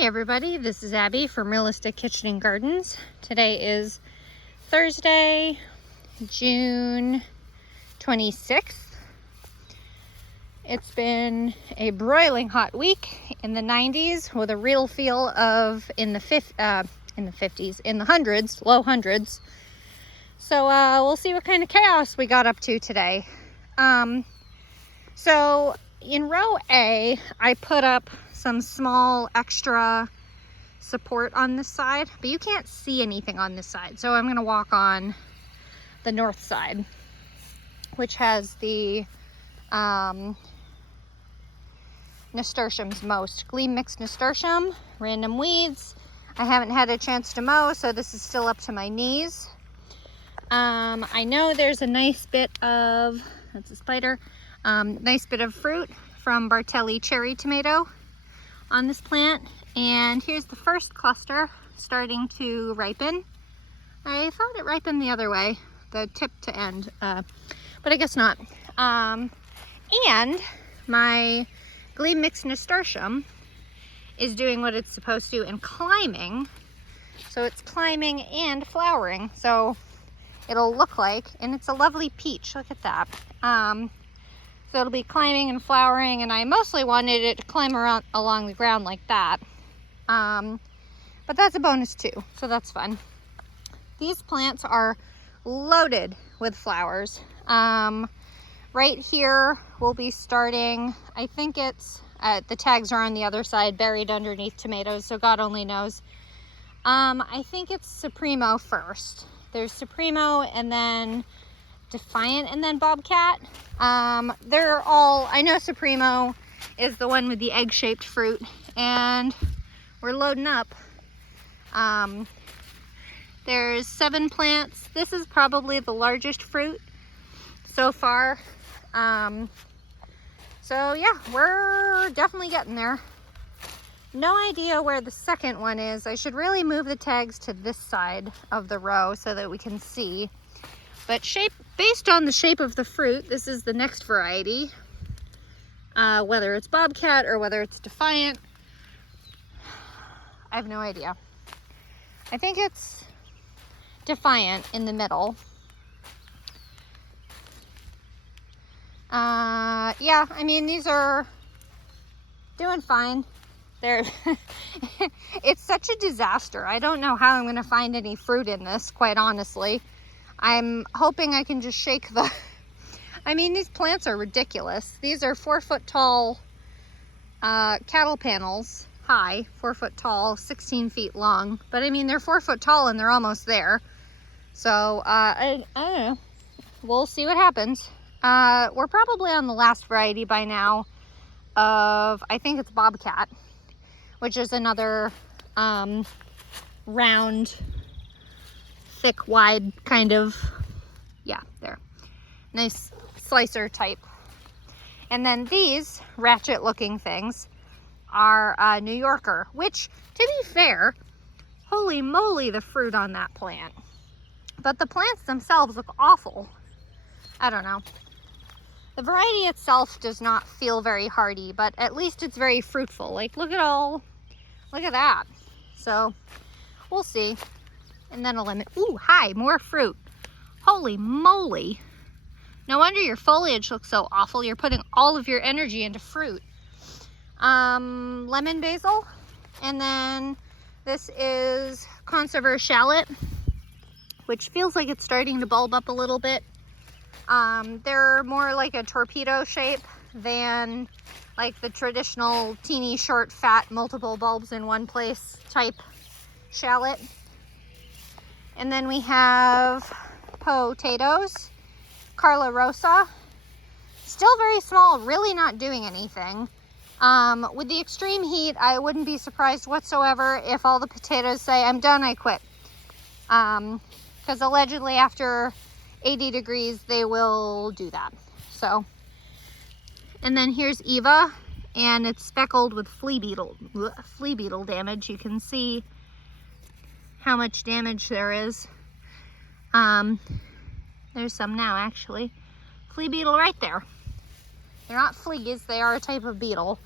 Hey everybody, this is Abby from Realistic Kitchen and Gardens. Today is Thursday, June 26th. It's been a broiling hot week in the 90s with a real feel of in the 50s, in the hundreds, low hundreds. So we'll see what kind of chaos we got up to today. So in row A, I put up some small extra support on this side, but you can't see anything on this side. So I'm gonna walk on the north side, which has the nasturtiums most. Gleam mixed nasturtium, random weeds. I haven't had a chance to mow, so this is still up to my knees. I know there's a nice bit of, that's a spider, nice bit of fruit from Bartelli cherry tomato on this plant, and here's the first cluster starting to ripen. I thought it ripened the other way, the tip to end, but I guess not. And my Gleam mixed nasturtium is doing what it's supposed to and climbing. So it's climbing and flowering. So it'll look like, and it's a lovely peach, look at that. So it'll be climbing and flowering, and I mostly wanted it to climb around along the ground like that. But that's a bonus too, so that's fun. These plants are loaded with flowers. Right here we'll be starting, I think it's, the tags are on the other side, buried underneath tomatoes, so God only knows. I think it's Supremo first. There's Supremo and then Defiant and then Bobcat. They're all, I know Supremo is the one with the egg-shaped fruit, and we're loading up. There's 7 plants. This is probably the largest fruit so far. So yeah, we're definitely getting there. No idea where the second one is. I should really move the tags to this side of the row so that we can see. But based on the shape of the fruit, this is the next variety. Whether it's Bobcat or whether it's Defiant, I have no idea. I think it's Defiant in the middle. Yeah, I mean, these are doing fine. It's such a disaster. I don't know how I'm going to find any fruit in this, quite honestly. I'm hoping I can just shake the... I mean, these plants are ridiculous. These are 4 foot tall cattle panels, high, 4 foot tall, 16 feet long. But I mean, they're 4 foot tall and they're almost there. So I don't know. We'll see what happens. We're probably on the last variety by now of, I think it's Bobcat, which is another round, thick, wide kind of, yeah, there. Nice slicer type. And then these ratchet looking things are New Yorker, which, to be fair, holy moly, the fruit on that plant. But the plants themselves look awful. I don't know. The variety itself does not feel very hardy, but at least it's very fruitful. Like, look at that. So we'll see. And then a lemon. Ooh, hi, more fruit. Holy moly. No wonder your foliage looks so awful. You're putting all of your energy into fruit. Lemon basil. And then this is conserver shallot, which feels like it's starting to bulb up a little bit. They're more like a torpedo shape than like the traditional teeny short fat multiple bulbs in one place type shallot. And then we have potatoes, Carla Rosa, still very small, really not doing anything. With the extreme heat, I wouldn't be surprised whatsoever if all the potatoes say, I'm done, I quit. Because allegedly after 80 degrees, they will do that. So, and then here's Eva, and it's speckled with flea beetle damage. You can see how much damage there is. There's some now, actually. Flea beetle right there. They're not fleas, they are a type of beetle.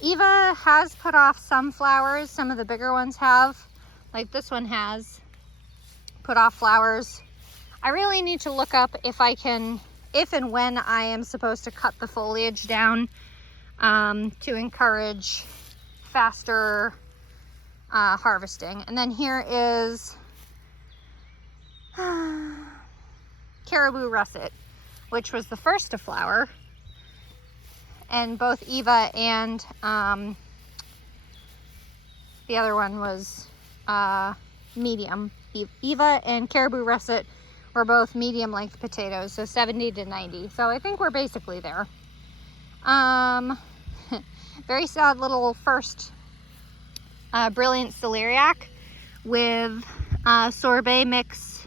Eva has put off some flowers. Some of the bigger ones have. Like this one has put off flowers. I really need to look up if I can, if and when I am supposed to cut the foliage down to encourage faster harvesting. And then here is caribou russet, which was the first to flower. And both Eva and the other one was medium. Eva and caribou russet were both medium length potatoes, so 70 to 90. So I think we're basically there. Very sad little first brilliant celeriac with sorbet mix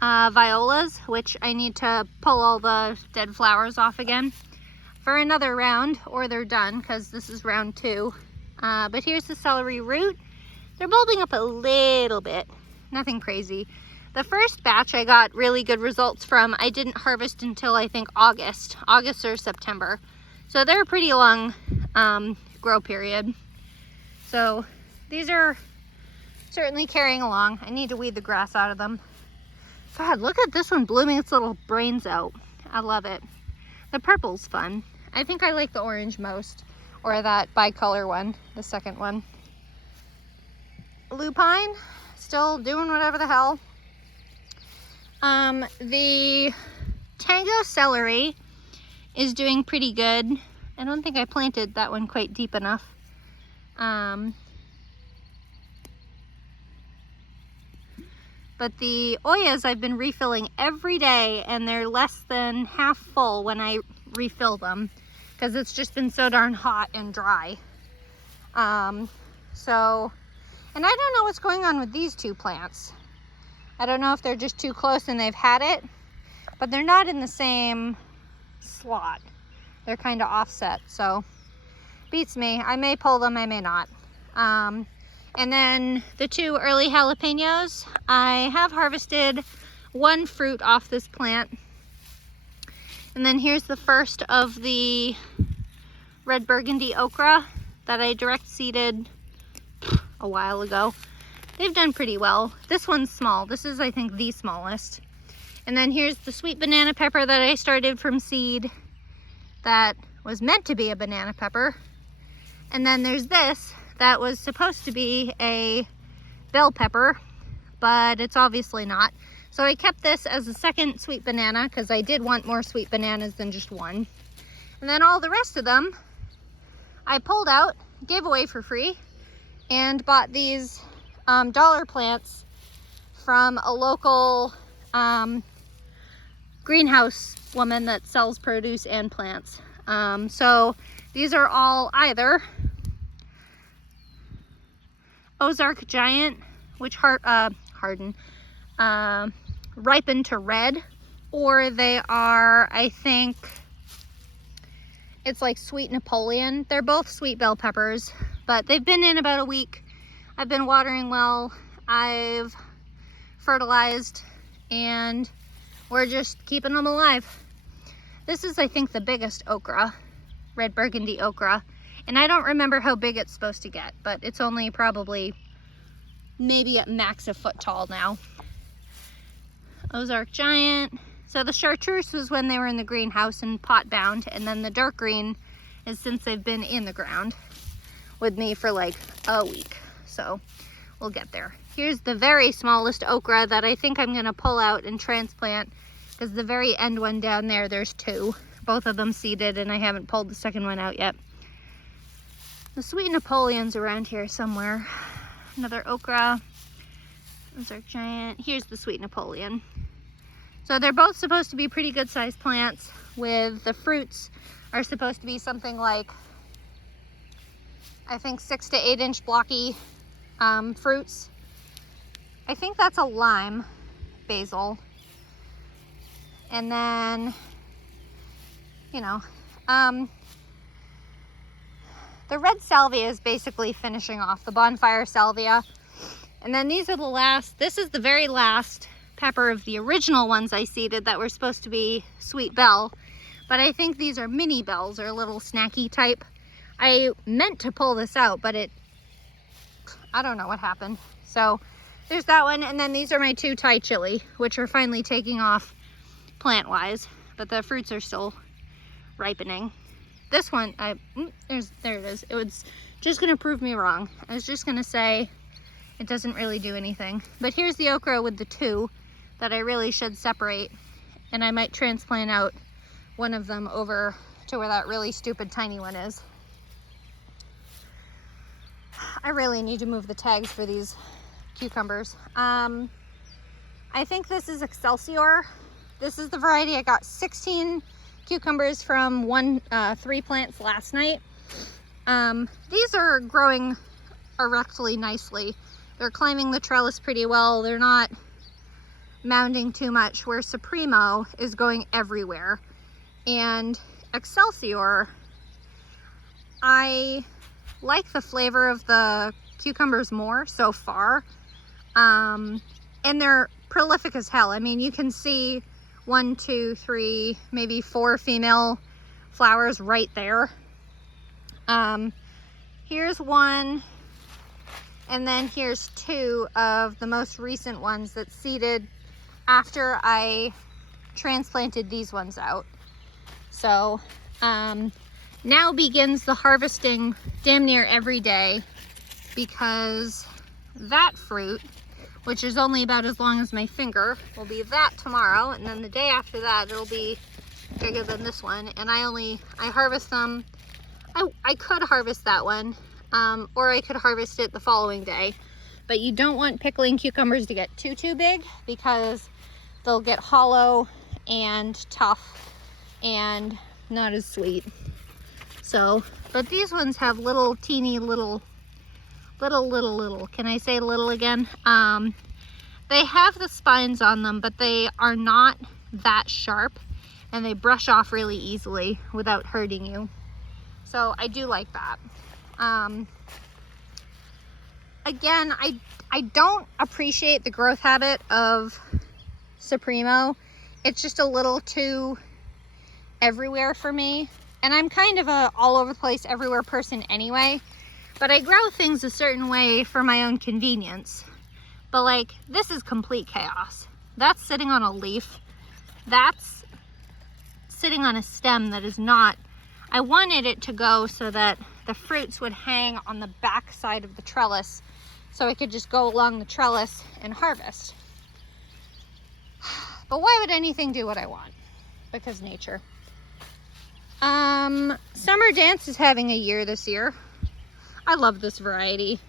violas, which I need to pull all the dead flowers off again for another round, or they're done because this is round 2. But here's the celery root. They're bulbing up a little bit, nothing crazy. The first batch I got really good results from. I didn't harvest until I think August or September. So they're a pretty long grow period. So these are certainly carrying along. I need to weed the grass out of them. God, look at this one blooming its little brains out. I love it. The purple's fun. I think I like the orange most, or that bicolor one, the second one. Lupine, still doing whatever the hell. The tango celery is doing pretty good. I don't think I planted that one quite deep enough. But the oyas I've been refilling every day, and they're less than half full when I refill them because it's just been so darn hot and dry. And I don't know what's going on with these two plants. I don't know if they're just too close and they've had it, but they're not in the same slot. They're kind of offset, so beats me. I may pull them, I may not. And then the 2 early jalapenos, I have harvested 1 fruit off this plant. And then here's the first of the red burgundy okra that I direct seeded a while ago. They've done pretty well. This one's small. This is, I think, the smallest. And then here's the sweet banana pepper that I started from seed that was meant to be a banana pepper. And then there's this that was supposed to be a bell pepper, but it's obviously not. So I kept this as a second sweet banana because I did want more sweet bananas than just one. And then all the rest of them I pulled out, gave away for free, and bought these dollar plants from a local greenhouse woman that sells produce and plants. So these are all either Ozark Giant, which ripened to red, or they are, I think, it's like Sweet Napoleon. They're both sweet bell peppers, but they've been in about a week. I've been watering well, I've fertilized, and we're just keeping them alive. This is, I think, the biggest okra, red burgundy okra, and I don't remember how big it's supposed to get, but it's only probably maybe at max a foot tall now. Ozark Giant. So the chartreuse was when they were in the greenhouse and pot bound, and then the dark green is since they've been in the ground with me for like a week. So we'll get there. Here's the very smallest okra that I think I'm gonna pull out and transplant, because the very end one down there, there's 2. Both of them seeded, and I haven't pulled the second one out yet. The Sweet Napoleon's around here somewhere. Another okra. Ozark Giant. Here's the Sweet Napoleon. So they're both supposed to be pretty good sized plants, with the fruits are supposed to be something like, I think, 6 to 8 inch blocky fruits. I think that's a lime basil. And then, you know, the red salvia is basically finishing off, the bonfire salvia. And then these are the last, this is the very last pepper of the original ones I seeded that were supposed to be sweet bell. But I think these are mini bells, or little snacky type. I meant to pull this out, but I don't know what happened. So there's that one. And then these are my 2 Thai chili, which are finally taking off plant-wise, but the fruits are still ripening. This one, there it is. It was just gonna prove me wrong. I was just gonna say it doesn't really do anything. But here's the okra with the 2 that I really should separate, and I might transplant out one of them over to where that really stupid tiny one is. I really need to move the tags for these cucumbers. I think this is Excelsior. This is the variety. I got 16 cucumbers from 3 plants last night. These are growing erectly nicely. They're climbing the trellis pretty well. They're not mounding too much, where Supremo is going everywhere. And Excelsior, I like the flavor of the cucumbers more so far. And they're prolific as hell. I mean, you can see 1, 2, 3, maybe 4 female flowers right there. Here's one, and then here's 2 of the most recent ones that seeded after I transplanted these ones out. So now begins the harvesting damn near every day, because that fruit, which is only about as long as my finger, will be that tomorrow, and then the day after that it'll be bigger than this one. And I harvest them. I could harvest that one, or I could harvest it the following day, but you don't want pickling cucumbers to get too big, because they'll get hollow and tough and not as sweet. So, but these ones have little teeny little, can I say little again? They have the spines on them, but they are not that sharp, and they brush off really easily without hurting you. So I do like that. Again, I don't appreciate the growth habit of Supremo. It's just a little too everywhere for me. And I'm kind of a all over the place, everywhere person anyway. But I grow things a certain way for my own convenience. But like, this is complete chaos. That's sitting on a leaf. That's sitting on a stem that is not. I wanted it to go so that the fruits would hang on the back side of the trellis, so I could just go along the trellis and harvest. But why would anything do what I want? Because nature. Summer Dance is having a year this year. I love this variety.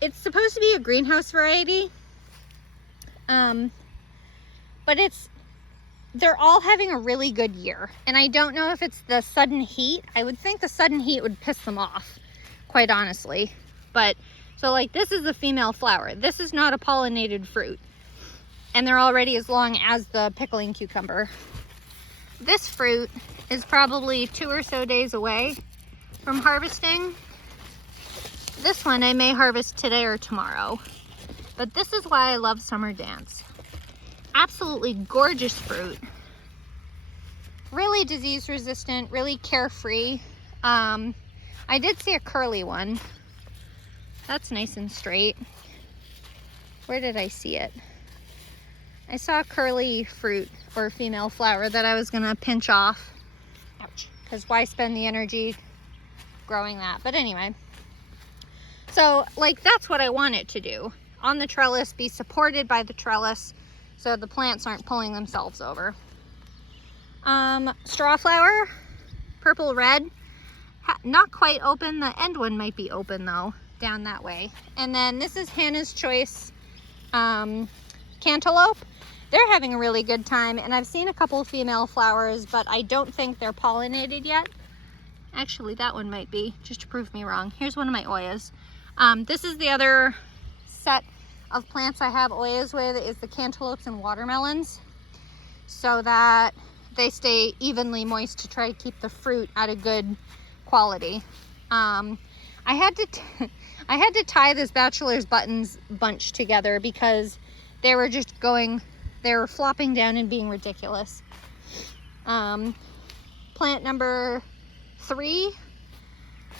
It's supposed to be a greenhouse variety. But they're all having a really good year. And I don't know if it's the sudden heat. I would think the sudden heat would piss them off, quite honestly. But, so like, this is the female flower. This is not a pollinated fruit. And they're already as long as the pickling cucumber. This fruit is probably 2 or so days away from harvesting. This one I may harvest today or tomorrow. But this is why I love Summer Dance. Absolutely gorgeous fruit. Really disease resistant, really carefree. I did see a curly one. That's nice and straight. Where did I see it? I saw a curly fruit or female flower that I was gonna pinch off. Ouch. Because why spend the energy growing that? But anyway. So like, that's what I want it to do. On the trellis, be supported by the trellis, so the plants aren't pulling themselves over. Straw flower, purple red, not quite open. The end one might be open though, down that way. And then this is Hannah's Choice cantaloupe. They're having a really good time, and I've seen a couple of female flowers, but I don't think they're pollinated yet. Actually, that one might be, just to prove me wrong. Here's one of my Oyas. This is the other set of plants I have Oyas with, is the cantaloupes and watermelons, so that they stay evenly moist to try to keep the fruit at a good quality. I had to tie this bachelor's buttons bunch together because they were just going, they were flopping down and being ridiculous. Plant number 3,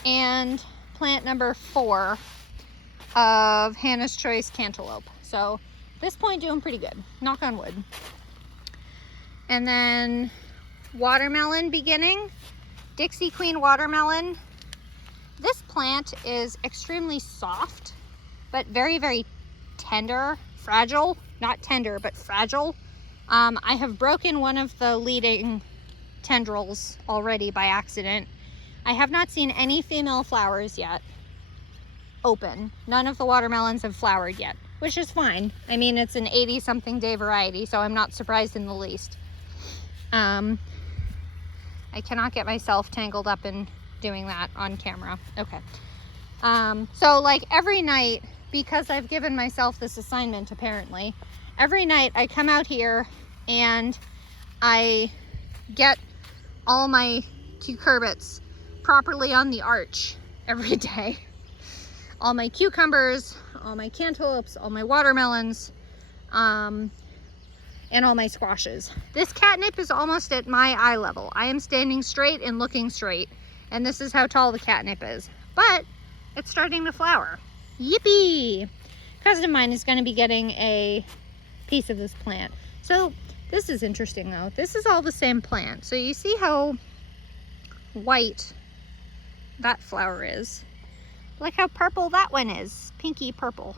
and plant number 4 of Hannah's Choice Cantaloupe. So at this point, doing pretty good, knock on wood. And then watermelon beginning, Dixie Queen watermelon. This plant is extremely soft, but very, very tender, fragile, not tender, but fragile. I have broken one of the leading tendrils already by accident. I have not seen any female flowers yet open. None of the watermelons have flowered yet, which is fine. I mean, it's an 80-something day variety, so I'm not surprised in the least. I cannot get myself tangled up in doing that on camera. Okay. So like every night, because I've given myself this assignment apparently, every night I come out here and I get all my cucurbits properly on the arch every day. All my cucumbers, all my cantaloupes, all my watermelons, and all my squashes. This catnip is almost at my eye level. I am standing straight and looking straight, and this is how tall the catnip is. But it's starting to flower. Yippee! Cousin of mine is going to be getting a piece of this plant. So this is interesting though. This is all the same plant. So you see how white that flower is. Look how purple that one is. Pinky purple.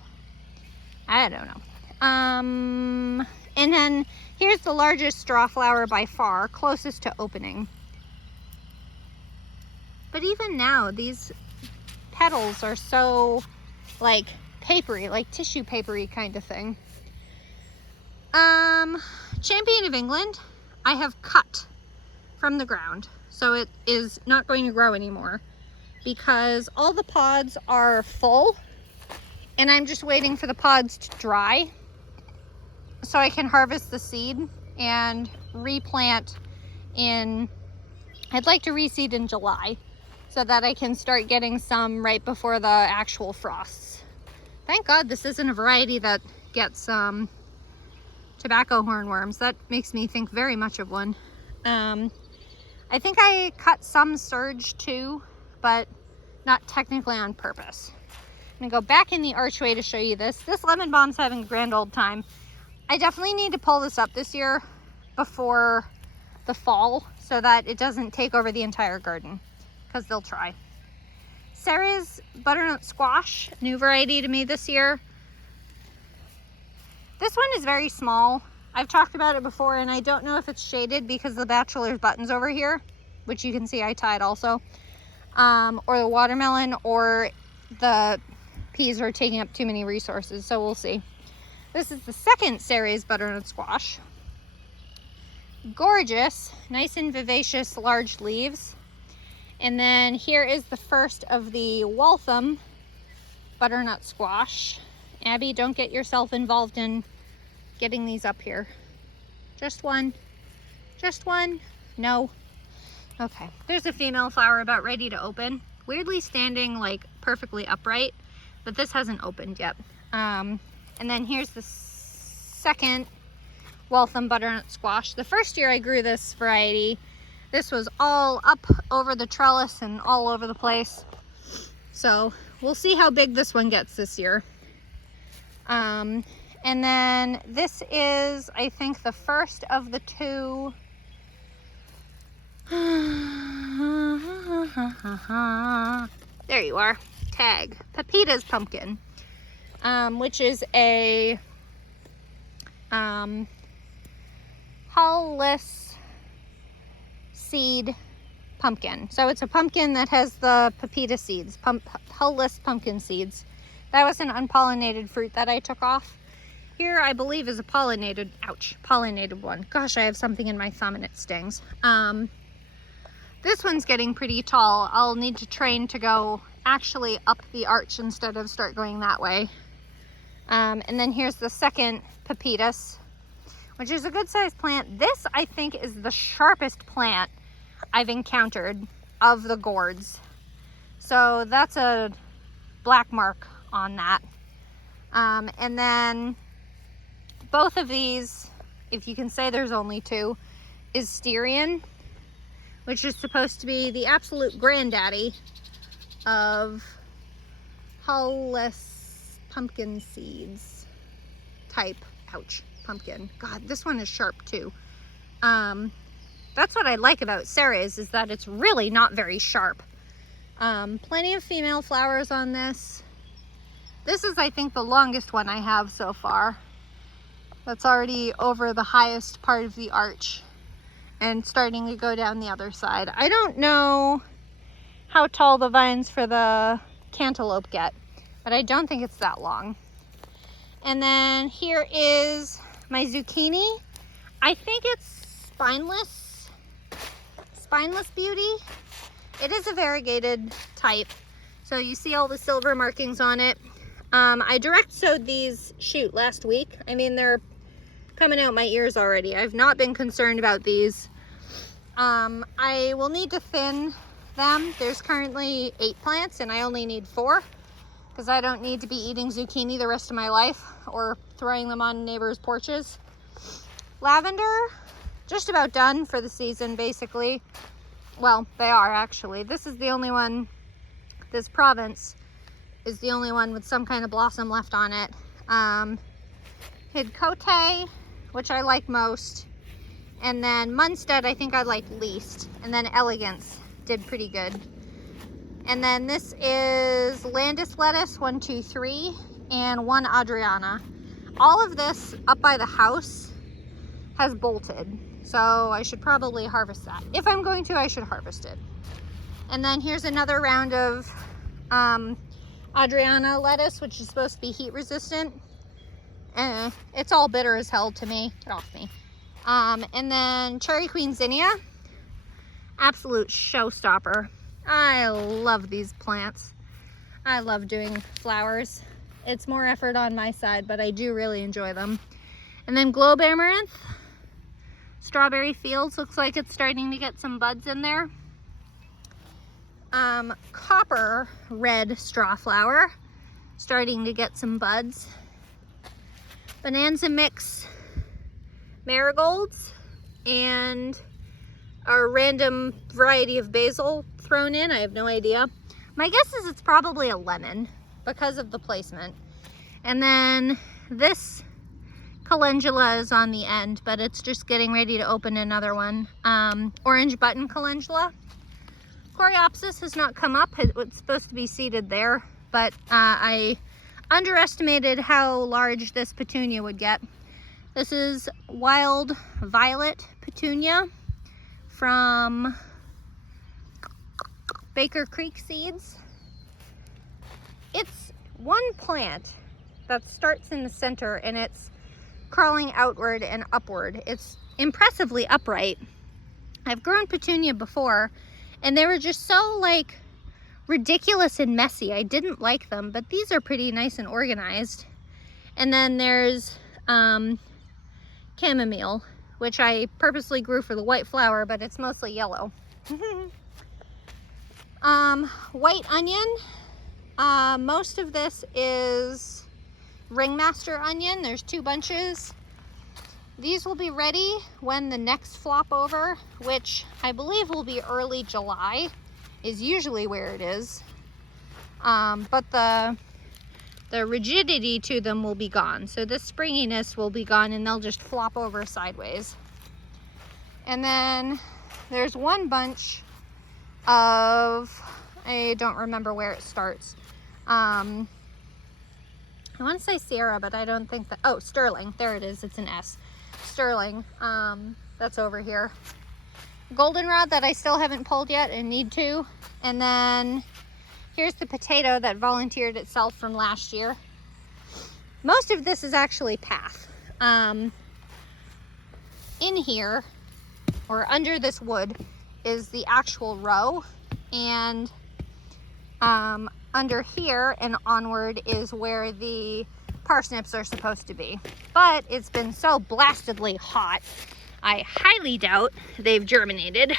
I don't know. And then here's the largest straw flower by far, closest to opening. But even now, these petals are so like papery, like tissue papery kind of thing. Champion of England, I have cut from the ground. So it is not going to grow anymore because all the pods are full and I'm just waiting for the pods to dry so I can harvest the seed and replant in, I'd like to reseed in July so that I can start getting some right before the actual frosts. Thank God this isn't a variety that gets tobacco hornworms. That makes me think very much of one. I think I cut some surge too, but not technically on purpose. I'm gonna go back in the archway to show you this. This lemon bomb's having a grand old time. I definitely need to pull this up this year before the fall so that it doesn't take over the entire garden, because they'll try. Sarah's butternut squash, new variety to me this year. This one is very small. I've talked about it before and I don't know if it's shaded because the bachelor's button's over here, which you can see I tied also, or the watermelon, or the peas are taking up too many resources, so we'll see. This is the second Sarah's butternut squash. Gorgeous, nice and vivacious large leaves. And then here is the first of the Waltham butternut squash. Abby, don't get yourself involved in getting these up here. Just one. Just one. No. Okay. There's a female flower about ready to open. Weirdly standing like perfectly upright, but this hasn't opened yet. And then here's the second Waltham butternut squash. The first year I grew this variety, this was all up over the trellis and all over the place. So we'll see how big this one gets this year. And then this is, I think, the first of the two. There you are. Tag. Pepita's pumpkin, which is a hull-less seed pumpkin. So it's a pumpkin that has the pepita seeds, hull-less pumpkin seeds. That was an unpollinated fruit that I took off. Here, I believe, is a pollinated, ouch, pollinated one. Gosh, I have something in my thumb and it stings. This one's getting pretty tall. I'll need to train to go actually up the arch instead of start going that way. And then here's the second pepitas, which is a good sized plant. This, I think, is the sharpest plant I've encountered of the gourds. So that's a black mark on that. And then both of these, if you can say there's only two, is Styrian, which is supposed to be the absolute granddaddy of hulless pumpkin seeds type. Ouch, pumpkin. God, this one is sharp too. That's what I like about Sarah's, is that it's really not very sharp. Plenty of female flowers on this. This is, I think, the longest one I have so far. That's already over the highest part of the arch and starting to go down the other side. I don't know how tall the vines for the cantaloupe get, but I don't think it's that long. And then here is my zucchini. I think it's spineless beauty. It is a variegated type, so you see all the silver markings on it. I direct sowed these last week. I mean, they're coming out my ears already. I've not been concerned about these. I will need to thin them. There's currently 8 plants and I only need 4, because I don't need to be eating zucchini the rest of my life or throwing them on neighbors' porches. Lavender, just about done for the season, basically. Well, they are actually. This is the only one, this province is the only one with some kind of blossom left on it. Hidcote, which I like most. And then Munstead, I think I like least. And then Elegance did pretty good. And then this is Landis lettuce, 1, 2, 3, and 1 Adriana. All of this up by the house has bolted, so I should probably harvest that. If I'm going to, I should harvest it. And then here's another round of Adriana lettuce, which is supposed to be heat resistant. It's all bitter as hell to me. Get off me. And then Cherry Queen Zinnia, absolute showstopper. I love these plants. I love doing flowers. It's more effort on my side, but I do really enjoy them. And then Globe Amaranth, Strawberry Fields, looks like it's starting to get some buds in there. Copper Red Strawflower, starting to get some buds. Bonanza Mix Marigolds, and a random variety of basil thrown in. I have no idea. My guess is it's probably a lemon because of the placement. And then this calendula is on the end, but it's just getting ready to open another one. Orange button calendula. Coreopsis has not come up. It's supposed to be seeded there, but I underestimated how large this petunia would get. This is Wild Violet Petunia from Baker Creek Seeds. It's one plant that starts in the center and it's crawling outward and upward. It's impressively upright. I've grown petunia before and they were just so like ridiculous and messy. I didn't like them, but these are pretty nice and organized. And then there's chamomile, which I purposely grew for the white flower, but it's mostly yellow. White onion. Most of this is ringmaster onion. There's 2 bunches. These will be ready when the next flop over, which I believe will be early July, is usually where it is. But the rigidity to them will be gone. So the springiness will be gone and they'll just flop over sideways. And then there's one bunch of, I don't remember where it starts. I want to say Sierra, but I don't think that, oh, Sterling. There it is. It's an S. Sterling. That's over here. Goldenrod that I still haven't pulled yet and need to. And then here's the potato that volunteered itself from last year. Most of this is actually path. In here, or under this wood, is the actual row. And under here and onward is where the parsnips are supposed to be. But it's been so blastedly hot, I highly doubt they've germinated,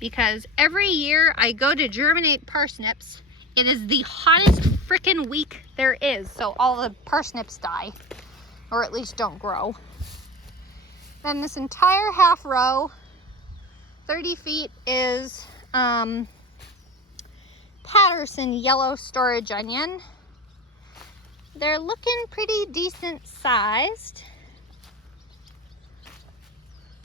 because every year I go to germinate parsnips, it is the hottest frickin' week there is, so all the parsnips die, or at least don't grow. Then this entire half row, 30 feet, is pattern Patterson yellow storage onion. They're looking pretty decent sized.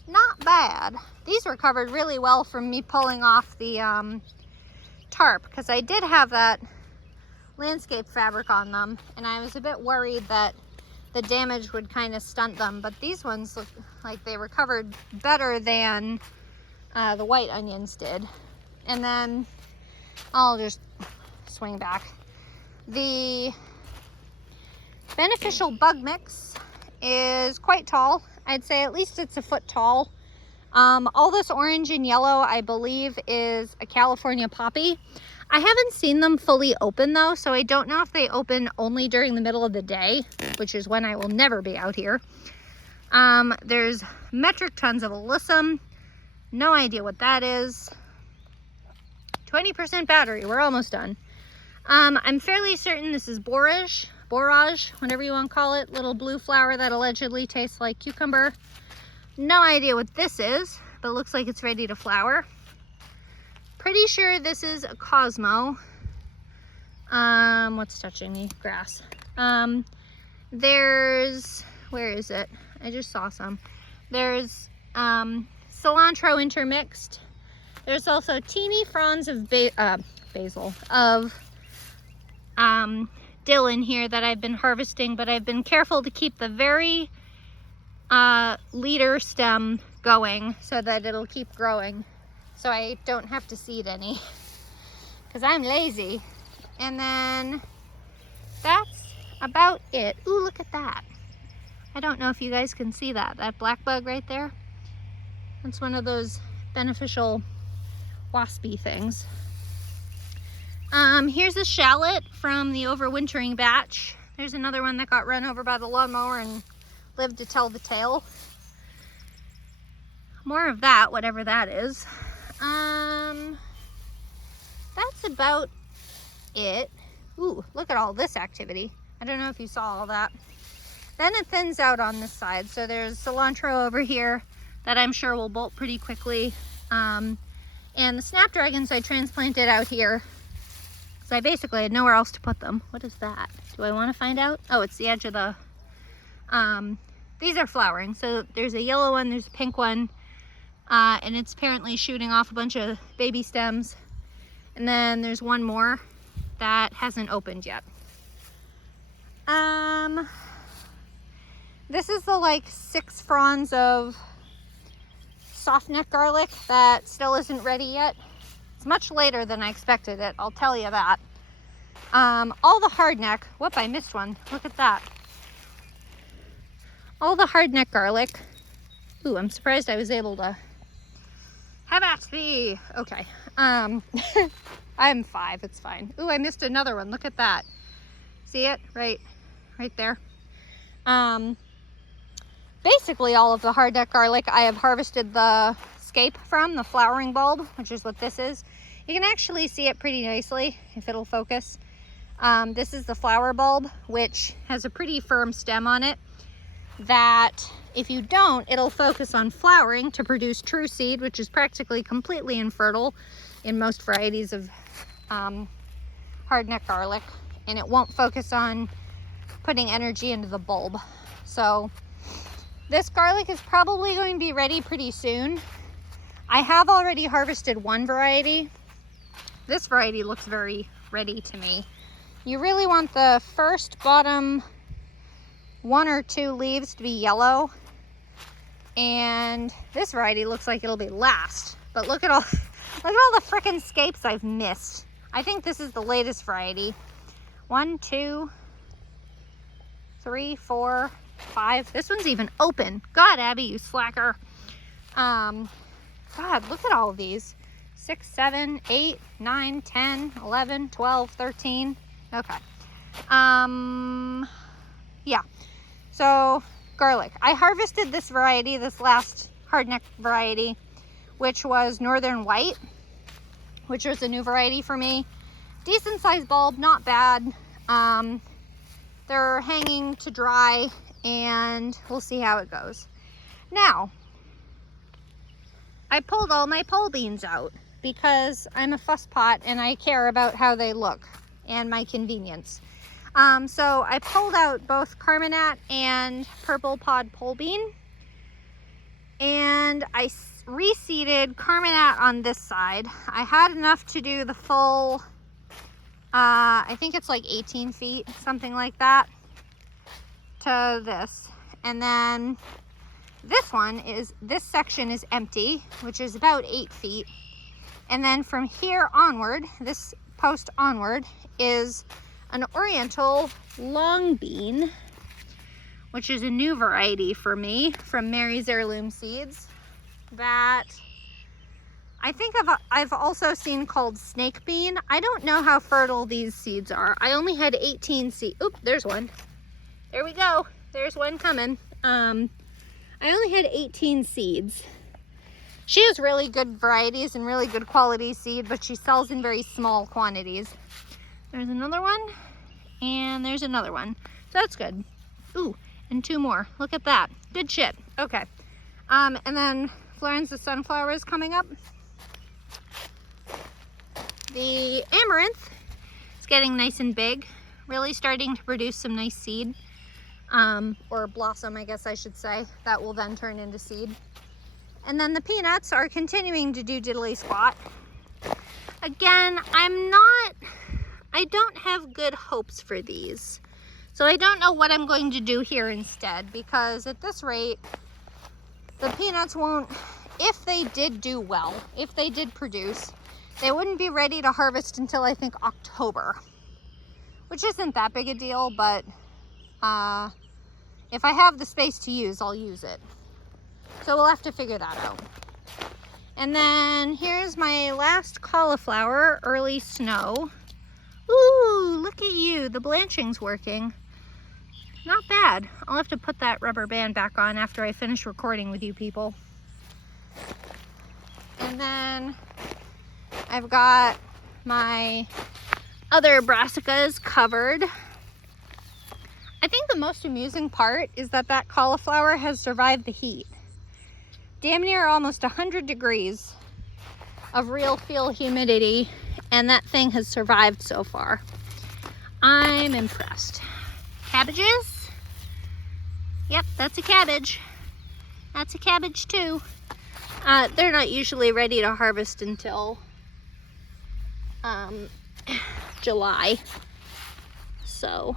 Not bad. These were covered really well from me pulling off the tarp, because I did have that landscape fabric on them, and I was a bit worried that the damage would kind of stunt them, but these ones look like they recovered better than the white onions did. And then I'll just swing back. The beneficial bug mix is quite tall. I'd say at least it's a foot tall. All this orange and yellow, I believe, is a California poppy. I haven't seen them fully open though, so I don't know if they open only during the middle of the day, which is when I will never be out here. There's metric tons of alyssum. No idea what that is. 20% battery, we're almost done. I'm fairly certain this is borage, whatever you want to call it, little blue flower that allegedly tastes like cucumber. No idea what this is, but it looks like it's ready to flower. Pretty sure this is a Cosmo. What's touching me? Grass. There's, where is it? I just saw some. There's cilantro intermixed. There's also teeny fronds of basil, of dill in here that I've been harvesting, but I've been careful to keep the very leader stem going so that it'll keep growing, so I don't have to seed any, because I'm lazy. And then that's about it. Ooh, look at that. I don't know if you guys can see that black bug right there. That's one of those beneficial waspy things. Here's a shallot from the overwintering batch. There's another one that got run over by the lawnmower and lived to tell the tale. More of that, whatever that is. That's about it. Ooh, look at all this activity. I don't know if you saw all that. Then it thins out on this side. So there's cilantro over here that I'm sure will bolt pretty quickly. And the snapdragons I transplanted out here, so I basically had nowhere else to put them. What is that? Do I want to find out? Oh, it's the edge of the, these are flowering. So there's a yellow one, there's a pink one, and it's apparently shooting off a bunch of baby stems. And then there's one more that hasn't opened yet. This is the like 6 fronds of soft neck garlic that still isn't ready yet. It's much later than I expected it, I'll tell you that. All the hard neck, whoop, I missed one. Look at that. All the hard neck garlic. Ooh, I'm surprised I was able to have at thee. Okay. I'm 5, it's fine. Ooh, I missed another one. Look at that. See it? Right there. Basically all of the hard neck garlic I have harvested the scape from, the flowering bulb, which is what this is. You can actually see it pretty nicely if it'll focus. This is the flower bulb, which has a pretty firm stem on it that if you don't, it'll focus on flowering to produce true seed, which is practically completely infertile in most varieties of hard neck garlic, and it won't focus on putting energy into the bulb. So this garlic is probably going to be ready pretty soon. I have already harvested one variety. This variety looks very ready to me. You really want the first bottom 1 or 2 leaves to be yellow. And this variety looks like it'll be last. But look at all the frickin' scapes I've missed. I think this is the latest variety. 1, 2, 3, 4, 5. This one's even open. God, Abby, you slacker. God, look at all of these. 6, 7, 8, 9, 10, 11, 12, 13. Okay. Yeah. So, garlic. I harvested this variety, this last hardneck variety, which was Northern White, which was a new variety for me. Decent sized bulb, not bad. They're hanging to dry, and we'll see how it goes. Now, I pulled all my pole beans out. because I'm a fusspot and I care about how they look and my convenience. So I pulled out both Carminat and Purple Pod Pole Bean, and I reseeded Carminat on this side. I had enough to do the full, I think it's like 18 feet, something like that, to this. And then this section is empty, which is about 8 feet. And then from here onward, this post onward, is an Oriental long bean, which is a new variety for me from Mary's Heirloom Seeds, that I think I've also seen called snake bean. I don't know how fertile these seeds are. I only had 18 seeds. Oop, there's one. There we go. There's one coming. I only had 18 seeds. She has really good varieties and really good quality seed, but she sells in very small quantities. There's another one, and there's another one. So that's good. Ooh, and 2 more. Look at that. Good shit. Okay. And then Florence the sunflower is coming up. The amaranth is getting nice and big, really starting to produce some nice seed, or blossom, I guess I should say, that will then turn into seed. And then the peanuts are continuing to do diddly squat. Again, I don't have good hopes for these. So I don't know what I'm going to do here instead, because at this rate, the peanuts won't, if they did do well, if they did produce, they wouldn't be ready to harvest until I think October, which isn't that big a deal, but if I have the space to use, I'll use it. So we'll have to figure that out. And then here's my last cauliflower, early snow. Ooh, look at you, the blanching's working. Not bad. I'll have to put that rubber band back on after I finish recording with you people. And then I've got my other brassicas covered. I think the most amusing part is that that cauliflower has survived the heat. Damn near almost 100 degrees of real feel humidity, and that thing has survived so far. I'm impressed. Cabbages? Yep, that's a cabbage. That's a cabbage too. They're not usually ready to harvest until July. So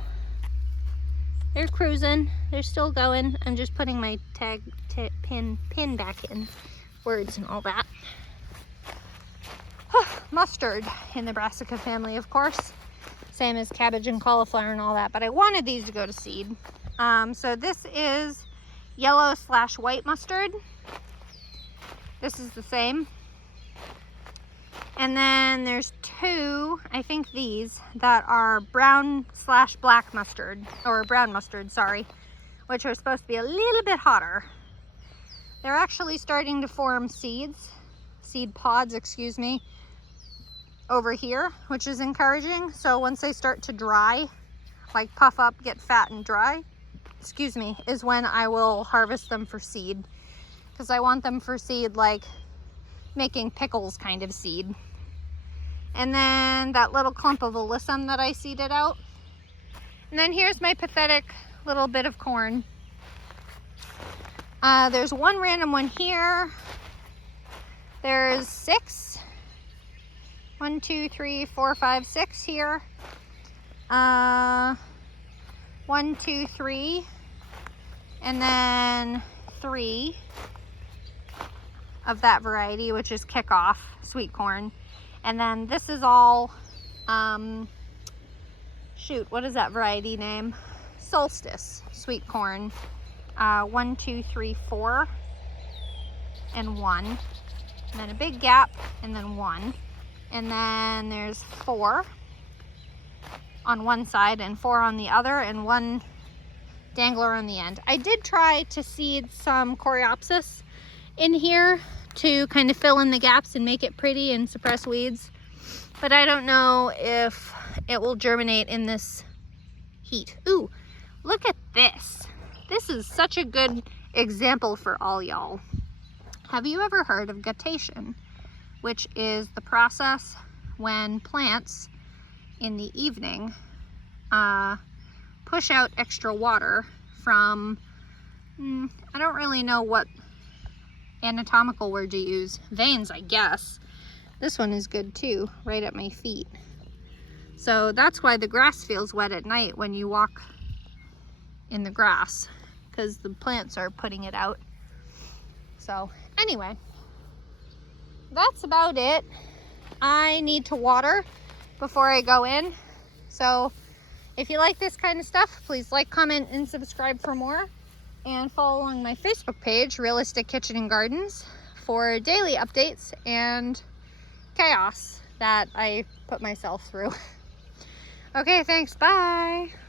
they're cruising. They're still going. I'm just putting my pin back in. Words and all that. Mustard in the brassica family, of course. Same as cabbage and cauliflower and all that. But I wanted these to go to seed. So this is yellow/white mustard. This is the same. And then there's 2, I think these, that are brown/black mustard, or brown mustard, sorry, which are supposed to be a little bit hotter. They're actually starting to form seed pods, excuse me, over here, which is encouraging. So once they start to dry, like puff up, get fat and dry, excuse me, is when I will harvest them for seed. Because I want them for seed like making pickles kind of seed. And then that little clump of alyssum that I seeded out. And then here's my pathetic little bit of corn. There's one random one here. There's 6. 1, 2, 3, 4, 5, 6 here. 1, 2, 3. And then 3 of that variety, which is Kickoff sweet corn. And then this is all, shoot, what is that variety name? Solstice sweet corn. 1, 2, 3, 4, and 1. And then a big gap, and then 1. And then there's 4 on one side and 4 on the other, and 1 dangler on the end. I did try to seed some coreopsis in here to kind of fill in the gaps and make it pretty and suppress weeds, but I don't know if it will germinate in this heat. Ooh, look at this. This is such a good example for all y'all. Have you ever heard of guttation? which is the process when plants in the evening push out extra water from, I don't really know what anatomical word to use, veins, I guess. This one is good too, right at my feet. So that's why the grass feels wet at night when you walk in the grass, because the plants are putting it out. So anyway, that's about it. I need to water before I go in. So if you like this kind of stuff, please like, comment, and subscribe for more. And follow along my Facebook page, Realistic Kitchen and Gardens, for daily updates and chaos that I put myself through. Okay, thanks, bye.